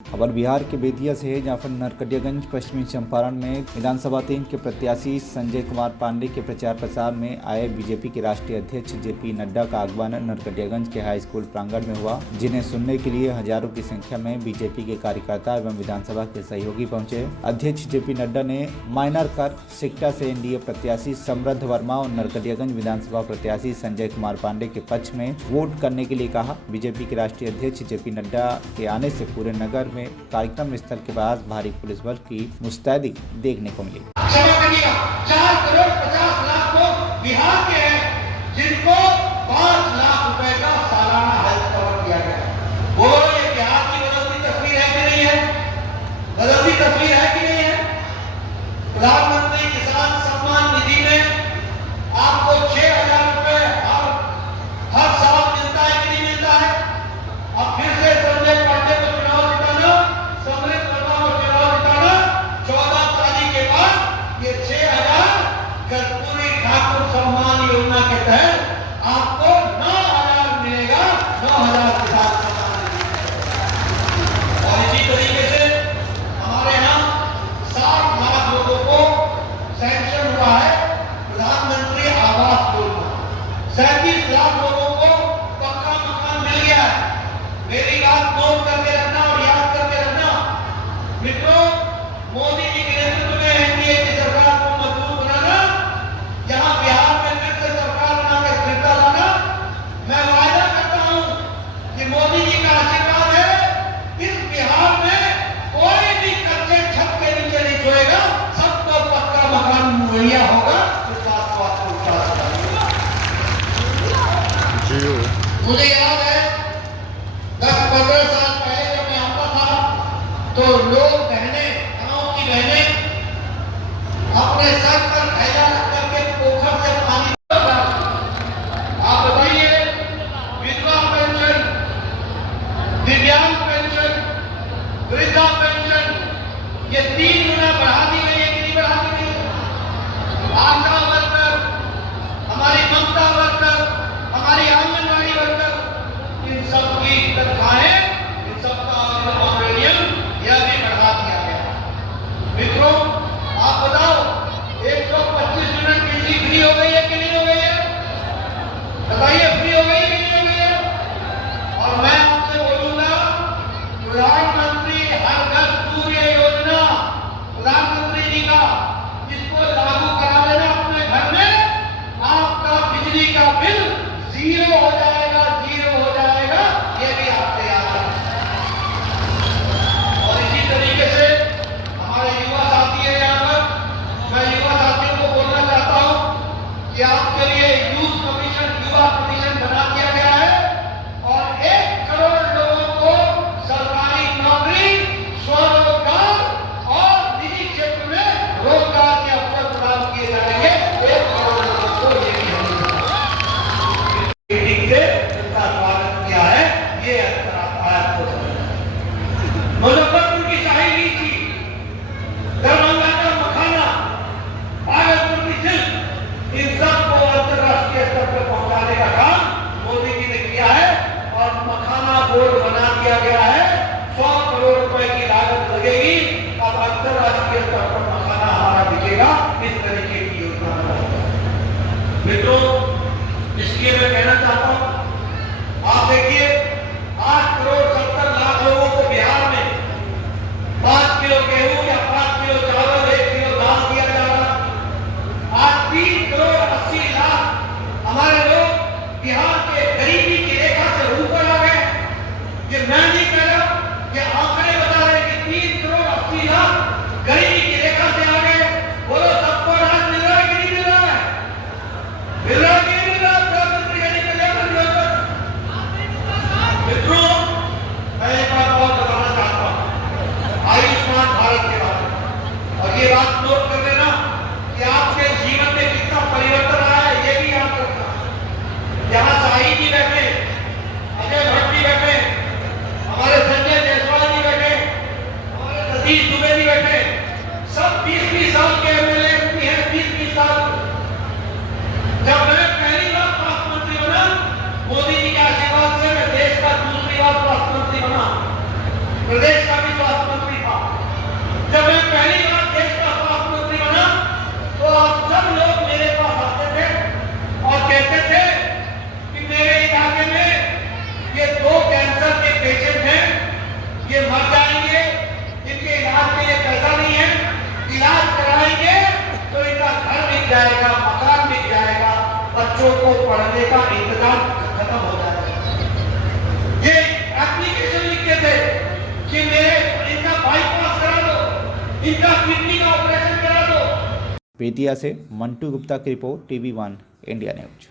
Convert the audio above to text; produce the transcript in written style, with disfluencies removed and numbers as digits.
खबर बिहार के बेतिया से है, जहां पर नरकटियागंज पश्चिमी चंपारण में विधानसभा 3 के प्रत्याशी संजय कुमार पांडे के प्रचार प्रसार में आए बीजेपी के राष्ट्रीय अध्यक्ष जेपी नड्डा का आगमन नरकटियागंज के हाई स्कूल प्रांगण में हुआ, जिन्हें सुनने के लिए हजारों की संख्या में बीजेपी के कार्यकर्ता एवं विधानसभा के सहयोगी पहुंचे। अध्यक्ष जेपी नड्डा ने मायनरकर सिकटा से एनडीए प्रत्याशी समृद्ध वर्मा और नरकटियागंज विधानसभा प्रत्याशी संजय कुमार पांडे के पक्ष में वोट करने के लिए कहा। बीजेपी के राष्ट्रीय अध्यक्ष जेपी नड्डा के आने से पूरे नगर में कार्यक्रम स्थल के पास भारी पुलिस बल की मुस्तैदी देखने को मिली। 4 करोड़ 50 लाख लोग बिहार के हैं, जिनको 5 लाख रुपए का सालाना हेल्थ कवर दिया गया। वो ये बिहार की बदलती तस्वीर है कि नहीं है? बदलती तस्वीर है कि नहीं है? प्रधानमंत्री किसान सम्मान निधि में आपको 6,000 रुपए हर साल मिलता है कि नहीं मिलता है? अब फिर से संजय पांडे को चुनाव जिताना, समृद्ध वर्मा को चुनाव जिताना, 14 तारीख के बाद ये 6,000 कर्पूरी ठाकुर सम्मान योजना के तहत आपको 9,000 मिलेगा। 9,000 किसान सम्मान निधि। और इसी तरीके से हमारे यहाँ 60 लाख लोगों को सैंक्शन हुआ है प्रधानमंत्री आवास योजना। 37 लाख लोगों को पक्का मकान मिल गया है। मेरी बात नोट करके रखना और याद करके रखना मित्रों, मोदी जी के नेतृत्व में एनडीए की सरकार को मजबूत बनाना, जहां बिहार में फिर से सरकार बनाकर स्थिरता लाना। मैं वायदा करता हूं कि मोदी जी का आशीर्वाद है, इस बिहार में कोई भी कच्चे छत के नीचे नहीं सोएगा, सबको पक्का मकान मुहैया होगा। इस बात को आपको विश्वास करना। मुझे याद है 10-15 साल पहले जब मैं आता था तो लोग गांव की बहनें अपने सर पर थैला रख करके पोखर से पानी। आप बताइए, विधवा पेंशन, दिव्यांग पेंशन, वृद्धा पेंशन, ये 3 गुना बढ़ा दी गई है कि नहीं बढ़ा दी गई? आशा वर्कर, हमारी ममता वर्कर, हमारी आंगनबाड़ी वर्कर, इन सब की तनख्वाहें, इन सब का ऑनरेरियम यह भी बढ़ा दिया गया। मित्रों, आप बताओ 125 यूनिट बिजली फ्री हो गई है कि नहीं हो गई है? बताइए, फ्री हो गई है कि नहीं हो गई है? और मैं आपसे बोलूंगा, प्रधानमंत्री हर घर सूर्य योजना, प्रधानमंत्री जी का, इसको लागू करा देना अपने घर में, आपका बिजली का बिल 0 हो जाएगा, 0 हो जाएगा। ये भी आपसे याद है। और इसी तरीके से हमारे युवा साथी हैं यहाँ पर, मैं युवा साथियों को बोलना चाहता हूँ कि आपके लिए यूथ कमीशन, युवा कमीशन बना दिया गया है और 1 करोड़ लोगों को सरकारी नौकरी, स्वरोजगार और निजी क्षेत्र में रोजगार के अवसर प्रदान किए जाएंगे। 1 करोड़ लोगों को ये भी से उनका स्वागत किया है। ये अंतर आता है आपको। मुजफ्फरपुर की शाही लीची, दरभंगा का मखाना, भागलपुर की सिल्क, इन सबको अंतर्राष्ट्रीय स्तर पर पहुंचाने का काम मोदी जी ने किया है और मखाना बोर्ड बना दिया गया है। 100 करोड़ रुपए की लागत लगेगी। अब अंतर्राष्ट्रीय स्तर पर मखाना हमारा बिकेगा। इस तरीके की योजना मित्रों, इसलिए मैं कहना चाहता हूं, आप देखिए 8 करोड़ 70 लाख लोगों को बिहार में 5 किलो गेहूं या 5 किलो चावल, 1 किलो दाल दिया जा रहा। आज 3 करोड़ 80 लाख हमारे लोग बिहार के गरीबी की रेखा से ऊपर आ गए। ये मैं नहीं कह रहा, ये आंकड़े बता रहे हैं कि 3 करोड़ 80 लाख गरीबी की रेखा से आ गए। बोलो, सबको अनाज मिल रहा है कि नहीं मिल रहा है? मिल रहा है कि नहीं मिल रहा? मित्रों, मैं एक बात और बताना चाहता हूं आयुष्मान भारत के बारे में, और ये बात नोट कर लेना कि आपके जीवन में कितना परिवर्तन आया है, ये भी याद रखना। यहाँ शाही जी बैठे, अजय भट्ट जी बैठे, हमारे संजय जायसवाल जी बैठे, हमारे सतीश दुबे जी बैठे, सब 20-20 साल के एमएलए हैं। 20-20 साल। जब मैं पहली बार स्वास्थ्य मंत्री बना, मोदी जी के आशीर्वाद से मैं देश का दूसरी बार स्वास्थ्य मंत्री बना, प्रदेश का भी बिक जाएगा, मकान बिक जाएगा, बच्चों को पढ़ने का इंतजाम खत्म हो जाएगा। ये एप्लीकेशन लिखे थे कि मेरे इनका बाईपास करा दो, इनका किडनी का ऑपरेशन करा दो। बेतिया से मंटू गुप्ता की रिपोर्ट, TV1 इंडिया न्यूज।